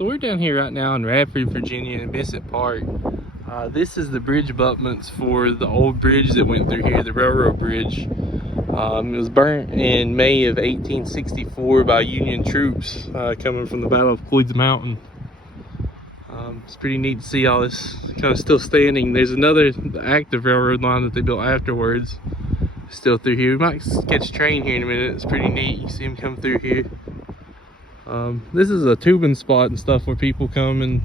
So we're down here right now in Radford, Virginia, in Vincent Park. This is the bridge abutments for the old bridge that went through here, the railroad bridge. It was burnt in May of 1864 by Union troops coming from the Battle of Cloyd's Mountain. It's pretty neat to see all this kind of still standing. There's another active railroad line that they built afterwards, still through here. We might catch a train here in a minute. It's pretty neat. You see them come through here. This is a tubing spot and stuff where people come and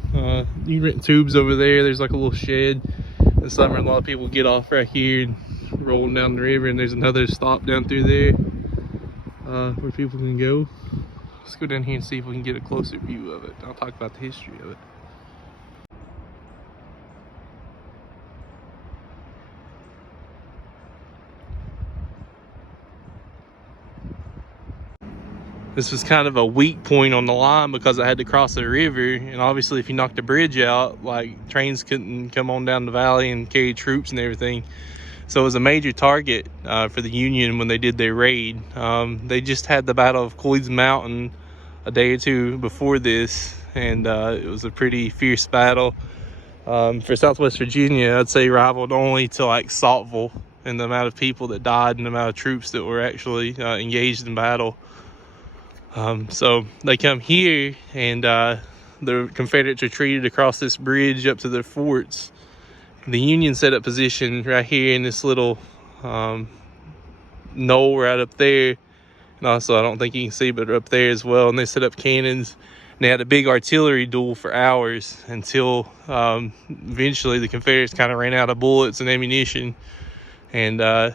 you rent tubes over there. There's like a little shed in the summer. A lot of people get off right here and rolling down the river, and there's another stop down through there where people can go. Let's go down here and see if we can get a closer view of it. I'll talk about the history of it. This was kind of a weak point on the line because I had to cross the river, and obviously if you knock the bridge out, like, trains couldn't come on down the valley and carry troops and everything. So it was a major target for the Union when they did their raid. They just had the Battle of Cloyd's Mountain a day or two before this, and it was a pretty fierce battle. For Southwest Virginia, I'd say rivaled only to like Saltville in the amount of people that died and the amount of troops that were actually engaged in battle. So they come here, and the Confederates retreated across this bridge up to their forts. The Union set up position right here in this little knoll right up there, and also I don't think you can see, but up there as well. And they set up cannons, and they had a big artillery duel for hours until eventually the Confederates kind of ran out of bullets and ammunition, and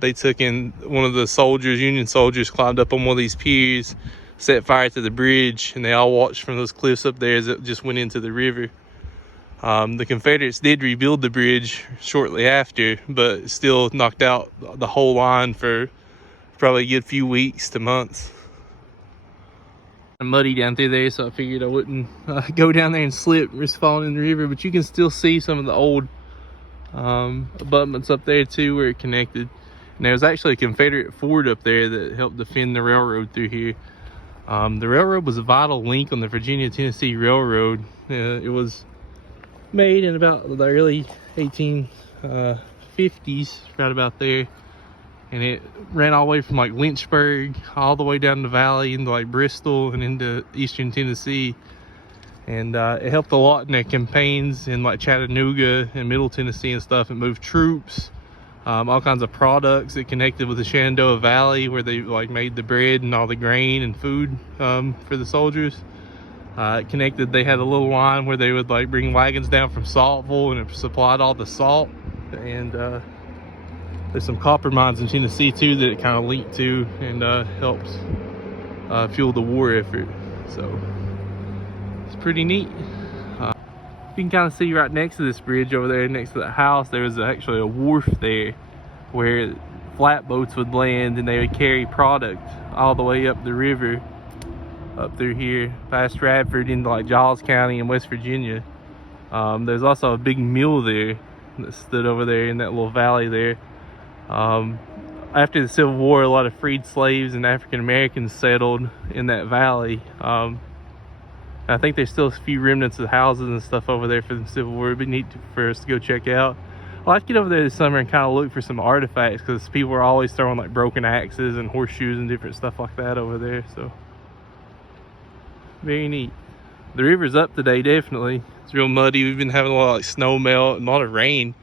they took in one of the soldiers. Union soldiers climbed up on one of these piers, set fire to the bridge, and they all watched from those cliffs up there as it just went into the river. The Confederates did rebuild the bridge shortly after, but still knocked out the whole line for probably a good few weeks to months. Muddy down through there, so I figured I wouldn't go down there and slip, risk falling in the river, but you can still see some of the old abutments up there too where it connected. And there was actually a Confederate fort up there that helped defend the railroad through here. The railroad was a vital link on the Virginia-Tennessee Railroad. It was made in about the early 1850s, right about there. And it ran all the way from like Lynchburg all the way down the valley into like Bristol and into eastern Tennessee. And it helped a lot in their campaigns in like Chattanooga and Middle Tennessee and stuff. It moved troops, all kinds of products. It connected with the Shenandoah Valley where they like made the bread and all the grain and food for the soldiers. It connected, they had a little line where they would like bring wagons down from Saltville, and it supplied all the salt. And there's some copper mines in Tennessee too that it kind of linked to, and helped fuel the war effort. So it's pretty neat. You can kind of see right next to this bridge over there, next to that house, there was actually a wharf there where flatboats would land, and they would carry product all the way up the river, up through here, past Radford into like Giles County in West Virginia. There's also a big mill there that stood over there in that little valley there. After the Civil War, a lot of freed slaves and African Americans settled in that valley. I think there's still a few remnants of houses and stuff over there for the Civil War. It'd be neat for us to go check out. I'd like to get over there this summer and kind of look for some artifacts, because people are always throwing like broken axes and horseshoes and different stuff like that over there. So very neat. The river's up today, definitely. It's real muddy. We've been having a lot of like snow melt and a lot of rain,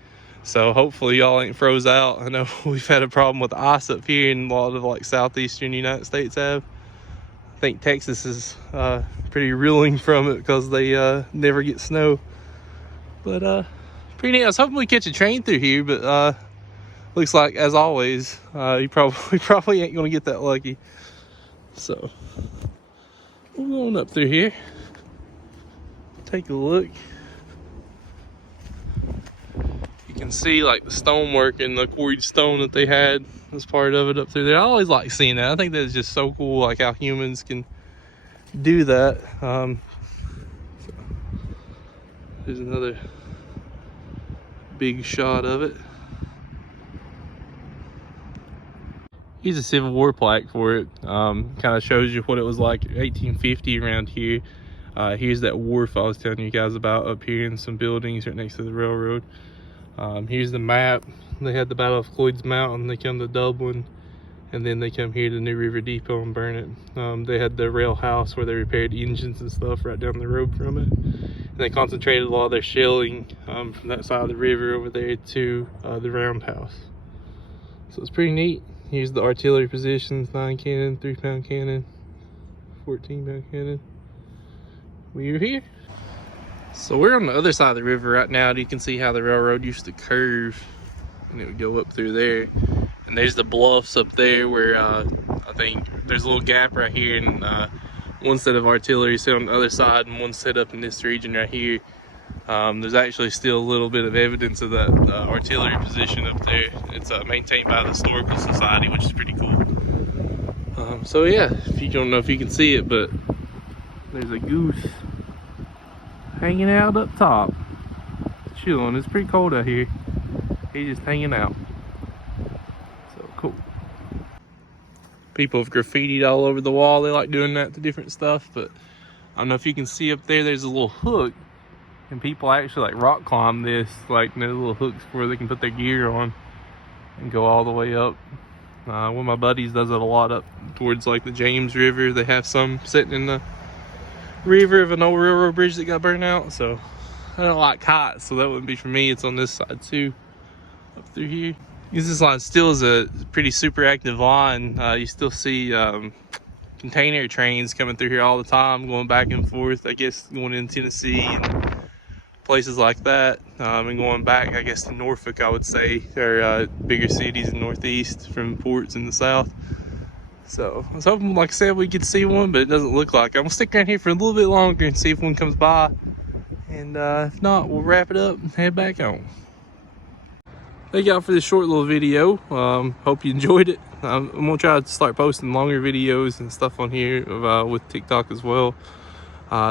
so hopefully y'all ain't froze out. I know we've had a problem with ice up here, and a lot of like southeastern United States have. I think Texas is pretty reeling from it because they never get snow. But pretty neat. I was hoping we catch a train through here, but looks like, as always, we probably ain't gonna get that lucky. So we're going up through here, take a look. You can see like the stonework and the quarried stone that they had as part of it up through there. I always like seeing that. I think that's just so cool, like how humans can do that. So there's another big shot of it. Here's a Civil War plaque for it. Kind of shows you what it was like in 1850 around here. Here's that wharf I was telling you guys about up here, and some buildings right next to the railroad. Here's the map. They had the Battle of Cloyd's Mountain. They come to Dublin, and then they come here to New River Depot and burn it. They had the rail house where they repaired engines and stuff right down the road from it. And they concentrated a lot of their shelling from that side of the river over there to the roundhouse. So it's pretty neat. Here's the artillery positions: 9 cannon, 3-pound cannon, 14-pound cannon. We're here. So we're on the other side of the river right now. You can see how the railroad used to curve, and it would go up through there. And there's the bluffs up there where I think there's a little gap right here, and one set of artillery set on the other side and one set up in this region right here. There's actually still a little bit of evidence of that artillery position up there. It's maintained by the Historical Society, which is pretty cool. So yeah, if you don't know if you can see it, but there's a goose hanging out up top, chilling. It's pretty cold out here. He's just hanging out. So cool. People have graffitied all over the wall. They like doing that to different stuff, but I don't know if you can see up there, there's a little hook, and people actually like rock climb this, like there's little hooks where they can put their gear on and go all the way up. One of my buddies does it a lot up towards like the James River. They have some sitting in the river of an old railroad bridge that got burned out. So I don't like heights, so that wouldn't be for me. It's on this side too, up through here. This line still is a pretty super active line. You still see container trains coming through here all the time, going back and forth, I guess going into Tennessee and places like that, and going back, I guess, to Norfolk, I would say, or bigger cities in Northeast from ports in the South. So I was hoping, like I said, we could see one, but it doesn't look like it. I'm gonna stick around here for a little bit longer and see if one comes by, and if not, we'll wrap it up and head back home. Thank y'all for this short little video. Hope you enjoyed it. I'm gonna try to start posting longer videos and stuff on here with TikTok as well.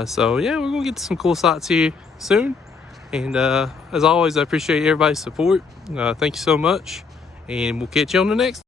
So yeah, we're gonna get to some cool sights here soon. And as always, I appreciate everybody's support. Thank you so much, and we'll catch you on the next.